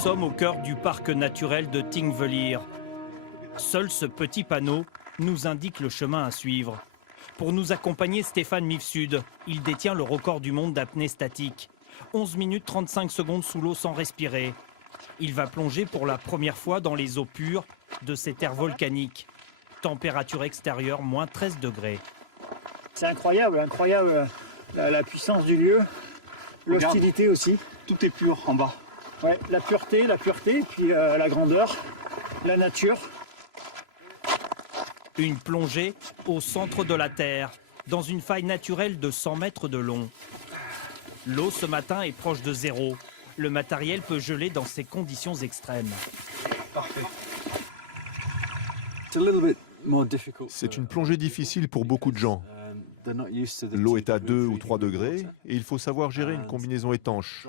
sommes au cœur du parc naturel de Thingvellir. Seul ce petit panneau nous indique le chemin à suivre. Pour nous accompagner, Stefan Mifsud. Il détient le record du monde d'apnée statique. 11 minutes 35 secondes sous l'eau sans respirer. Il va plonger pour la première fois dans les eaux pures de ces terres volcaniques. Température extérieure, moins 13 degrés. C'est incroyable, incroyable la puissance du lieu, l'hostilité aussi. Tout est pur en bas. Ouais, la pureté, puis la grandeur, la nature. Une plongée au centre de la Terre, dans une faille naturelle de 100 mètres de long. L'eau ce matin est proche de zéro. Le matériel peut geler dans ces conditions extrêmes. Parfait. C'est une plongée difficile pour beaucoup de gens. L'eau est à 2 ou 3 degrés et il faut savoir gérer une combinaison étanche,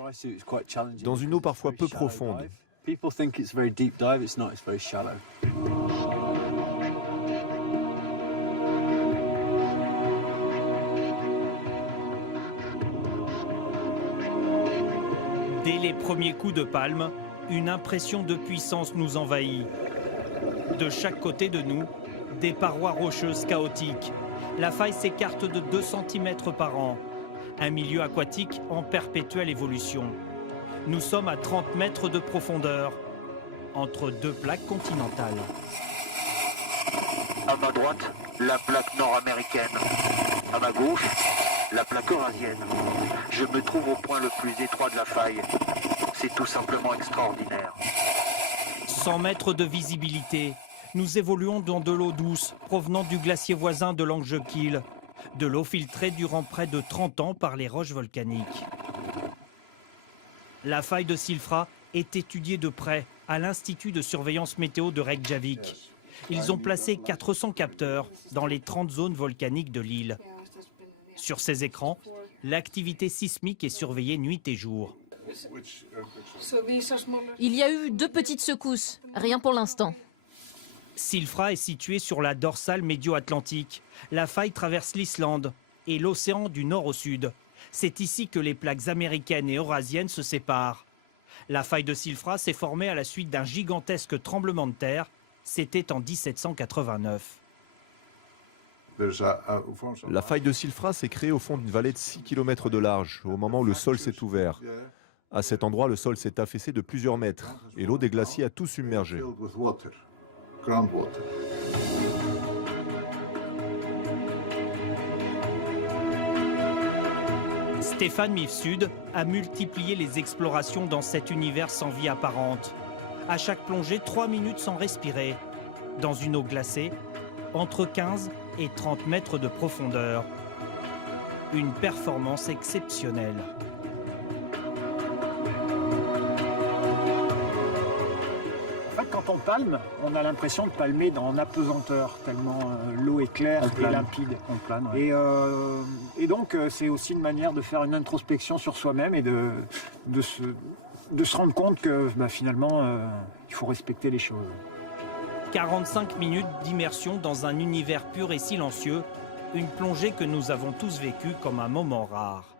dans une eau parfois peu profonde. Dès les premiers coups de palme, une impression de puissance nous envahit. De chaque côté de nous, des parois rocheuses chaotiques. La faille s'écarte de 2 cm par an. Un milieu aquatique en perpétuelle évolution. Nous sommes à 30 mètres de profondeur, entre deux plaques continentales. À ma droite, la plaque nord-américaine. À ma gauche, la plaque eurasienne. Je me trouve au point le plus étroit de la faille. C'est tout simplement extraordinaire. 100 mètres de visibilité. Nous évoluons dans de l'eau douce provenant du glacier voisin de Langjökull. De l'eau filtrée durant près de 30 ans par les roches volcaniques. La faille de Silfra est étudiée de près à l'Institut de surveillance météo de Reykjavik. Ils ont placé 400 capteurs dans les 30 zones volcaniques de l'île. Sur ces écrans, l'activité sismique est surveillée nuit et jour. Il y a eu 2 petites secousses, rien pour l'instant. Silfra est située sur la dorsale médio-atlantique. La faille traverse l'Islande et l'océan du nord au sud. C'est ici que les plaques américaines et eurasiennes se séparent. La faille de Silfra s'est formée à la suite d'un gigantesque tremblement de terre. C'était en 1789. La faille de Silfra s'est créée au fond d'une vallée de 6 km de large, au moment où le sol s'est ouvert. À cet endroit, le sol s'est affaissé de plusieurs mètres et l'eau des glaciers a tout submergé. Stefan Mifsud a multiplié les explorations dans cet univers sans vie apparente. À chaque plongée, 3 minutes sans respirer. Dans une eau glacée, entre 15 et 30 mètres de profondeur. Une performance exceptionnelle. Quand on palme, on a l'impression de palmer en apesanteur, tellement l'eau est claire et limpide. On plane, ouais. Et donc, c'est aussi une manière de faire une introspection sur soi-même et de se rendre compte que finalement, il faut respecter les choses. 45 minutes d'immersion dans un univers pur et silencieux, une plongée que nous avons tous vécue comme un moment rare.